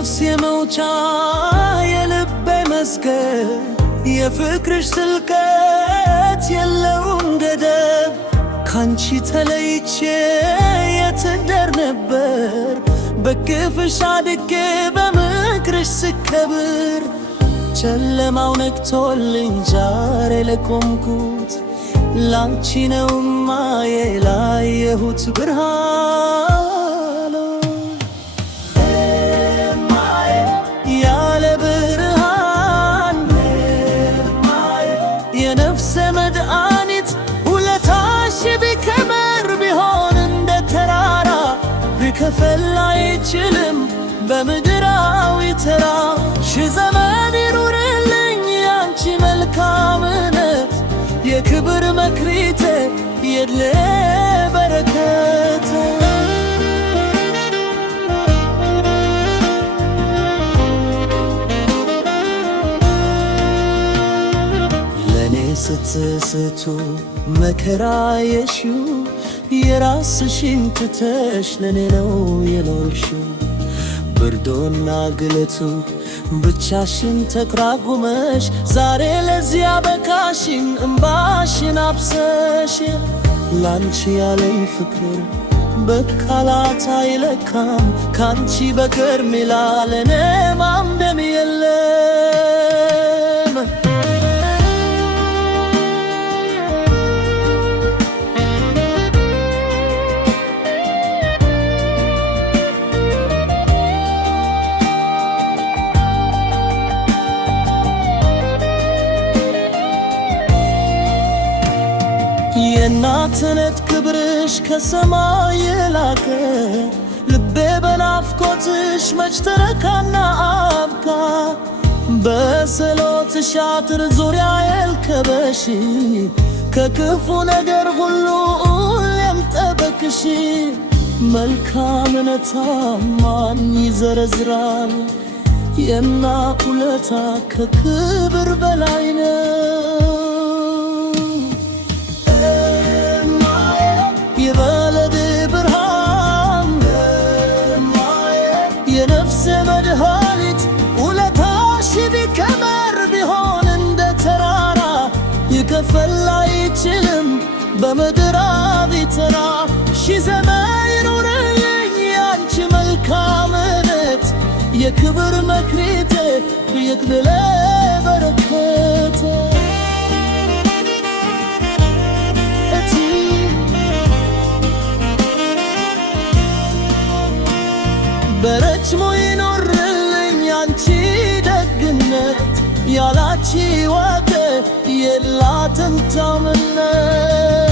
የነፍስ የመውጫ የልቤ መስገን የፍቅርሽ ጥልቀት የለውም ገደብ ካንቺ ተለይቼ የት እደር ነበር በክፍሽ አድጌ በምክርሽ ስከብር ጨለማው ነግቶልኝ ዛሬ ለቆምኩት ላንቺ ነውማ የላየሁት ብርሃን ያለ ብርሃን የነፍሴ መድኃኒት ውለታሽ ቢከበር ቢሆን እንደ ተራራ ቢከፈል አይችልም በምድራዊ ተራ ሺህ ዘመን ይኑርልኝ ያንቺ መልካምነት የክብር መክሊቴ የድሌ በረከት ለኔ ስትስቱ መከራ የሺው የራስሽን ትተሽ ለኔ ነው የኖርሽው ብርዶና ግለቱ ብቻሽን ተክራጉመሽ ዛሬ ለዚያ በካሽን እምባሽን አብሰሽ ላንቺ ያለኝ ፍቅር በቃላት አይለካም ካንቺ በቀር ሌላ ለኔ ማምደም የለም የእናትነት ክብርሽ ከሰማይ የላከ ልቤ በናፍቆትሽ መች ተረካና አብካ በጸሎትሽ አጥር ዙሪያ የልከበሽ ከክፉ ነገር ሁሉ ሁሌም ጠበቅሽ መልካምነቷ ማን ይዘረዝራል የእናት ውለታ ከክብር በላይ ነው የበለድ ብርሃን የነፍሴ መድኃኒት ውለታሽ ቢከበር ቢሆን እንደ ተራራ ይከፈል አይችልም በምድራዊ ተራ ሺህ ዘመን ይኑርልኝ ያንቺ መልካምነት የክብር መክሊቴ የድሌ በረከት በረጅሙ ይኖርልኝ ያንቺ ደግነት ያላንቺ ዋጋ የላትም ታምነት